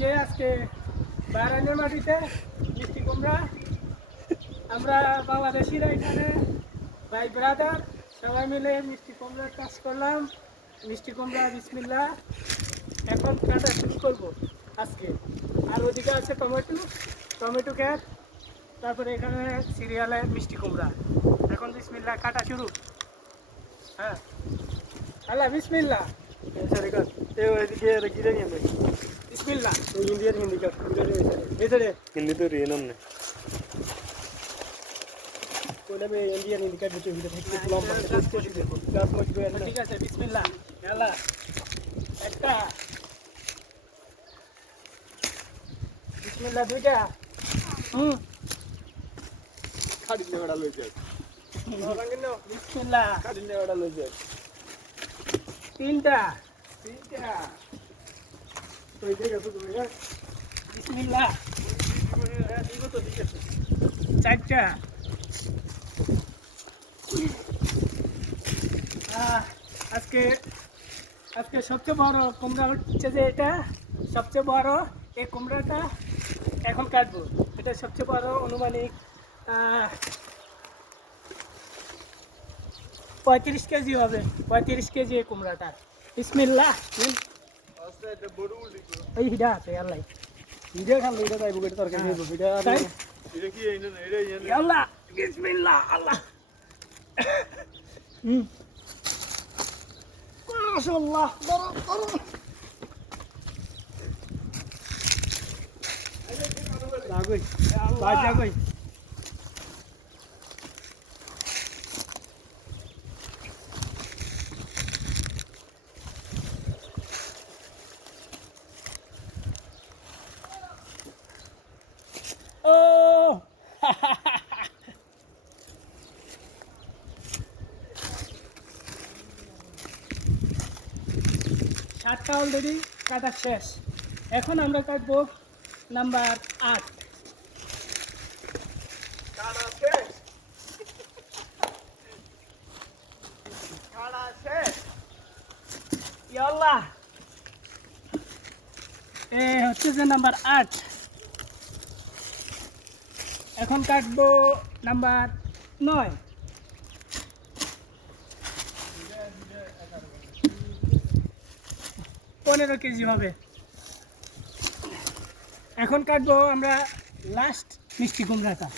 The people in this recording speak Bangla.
যে আজকে বারানের মাটিতে মিষ্টি কুমড়া আমরা বাংলাদেশিরা এখানে ভাই ব্রাদার সবাই মিলে মিষ্টি কুমড়ার কাজ করলাম। মিষ্টি কুমড়া বিসমিল্লাহ। এখন কাটা শুরু করবো আজকে। আর ওদিকে আছে টমেটো ক্যাট, তারপরে এখানে সিরিয়ালে মিষ্টি কুমড়া। এখন বিসমিল্লাহ কাটা শুরু। হ্যাঁ আল্লাহ বিসমিল্লাহ। বিসমিল্লাহ इंडियन हिंदी का हिंदी तो रे हमने कोने में इंडियन हिंदी का बिचो हिंदी है लॉन्ग गास मच गया ना ঠিক আছে বিসমিল্লাহ। আল্লাহ একটা বিসমিল্লাহ দুইটা खाड़ी ने बड़ा लो जाए বিসমিল্লাহ खाड़ी ने बड़ा लो जाए তিনটা तो इधर का तो तुम्हें বিসমিল্লাহ চারটা আজকে আজকে সবচেয়ে বড় কুমড়া হচ্ছে যে এটা সবচেয়ে বড়। এই কুমড়াটা এখন কাটবো। এটা সবচেয়ে বড় অনুমানিক 35 কেজি হবে। 35 কেজি এই কুমড়াটা। বিসমিল্লাহ। এই হিডা আছে আল্লাহ इधर खान लो इधर आई बुकेट तरके नहीं बुकेट তাই इधर की है इधर আল্লাহ বিসমিল্লাহ আল্লাহ মাশাআল্লাহ বড় लागोई বাজ যাগই ও 7টা অলরেডি কাটা শেষ। এখন আমরা কাটবো নাম্বার 8। काड़ा से ইয়াল্লাহ এ হচ্ছে যে নাম্বার 8। এখন কাটবো নাম্বার 9। পনেরো কেজি হবে। এখন কাটবো আমরা লাস্ট মিষ্টি কুমড়াটা।